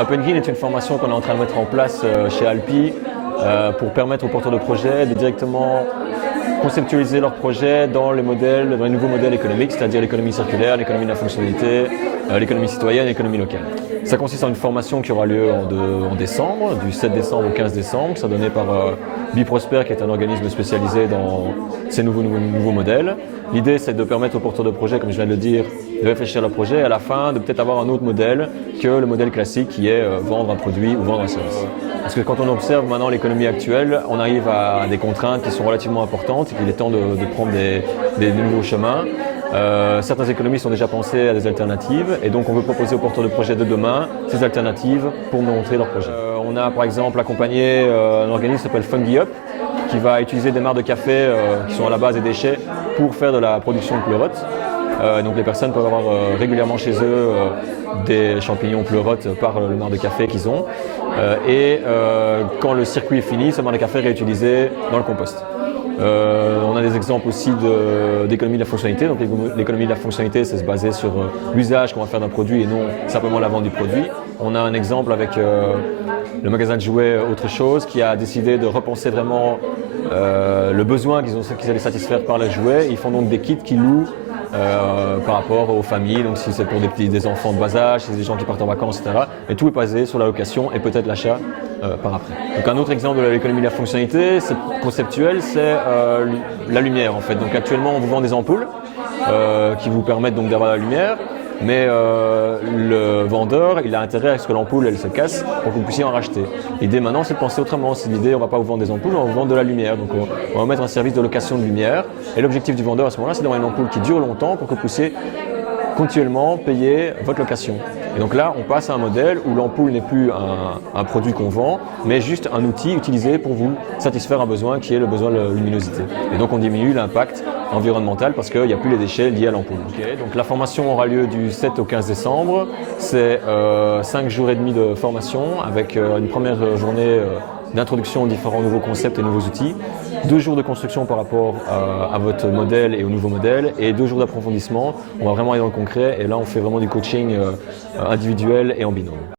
Open Green est une formation qu'on est en train de mettre en place chez Alpi pour permettre aux porteurs de projets de directement conceptualiser leurs projets dans les nouveaux modèles économiques, c'est-à-dire l'économie circulaire, l'économie de la fonctionnalité, l'économie citoyenne et l'économie locale. Ça consiste en une formation qui aura lieu en décembre, du 7 décembre au 15 décembre. Ça donné par Biprosper, qui est un organisme spécialisé dans ces nouveaux modèles. L'idée, c'est de permettre aux porteurs de projets, comme je viens de le dire, de réfléchir à leur projet et à la fin de peut-être avoir un autre modèle que le modèle classique qui est vendre un produit ou vendre un service. Parce que quand on observe maintenant l'économie actuelle, on arrive à des contraintes qui sont relativement importantes et qu'il est temps de prendre des nouveaux chemins. Certaines économies sont déjà pensées à des alternatives et donc on veut proposer aux porteurs de projets de demain ces alternatives pour montrer leur projet. On a par exemple accompagné un organisme qui s'appelle Fungi Up qui va utiliser des mares de café qui sont à la base des déchets pour faire de la production de pleurotes. Donc les personnes peuvent avoir régulièrement chez eux des champignons pleurotes par le marc de café qu'ils ont. Quand le circuit est fini, ce marc de café est réutilisé dans le compost. On a des exemples aussi d'économie de la fonctionnalité. Donc l'économie de la fonctionnalité, c'est se baser sur l'usage qu'on va faire d'un produit et non simplement la vente du produit. On a un exemple avec le magasin de jouets Autre Chose qui a décidé de repenser vraiment le besoin qu'ils allaient satisfaire par les jouets. Ils font donc des kits qu'ils louent par rapport aux familles, donc si c'est pour des enfants de bas âge, si c'est des gens qui partent en vacances, etc. Et tout est basé sur la location et peut-être l'achat par après. Donc un autre exemple de l'économie de la fonctionnalité, c'est conceptuel, c'est la lumière en fait. Donc actuellement on vous vend des ampoules qui vous permettent donc d'avoir la lumière, mais le vendeur il a intérêt à ce que l'ampoule elle se casse pour que vous puissiez en racheter. L'idée maintenant c'est de penser autrement, c'est l'idée on ne va pas vous vendre des ampoules, on va vous vendre de la lumière. Donc on va mettre un service de location de lumière et l'objectif du vendeur à ce moment-là c'est d'avoir une ampoule qui dure longtemps pour que vous puissiez continuellement payer votre location. Et donc là, on passe à un modèle où l'ampoule n'est plus un produit qu'on vend, mais juste un outil utilisé pour vous satisfaire un besoin qui est le besoin de luminosité. Et donc on diminue l'impact environnemental parce qu'il n'y a plus les déchets liés à l'ampoule. Okay, donc la formation aura lieu du 7 au 15 décembre. C'est 5 jours et demi de formation avec une première journée d'introduction aux différents nouveaux concepts et nouveaux outils, 2 jours de construction par rapport à votre modèle et au nouveau modèle et 2 jours d'approfondissement. On va vraiment aller dans le concret et là on fait vraiment du coaching individuel et en binôme.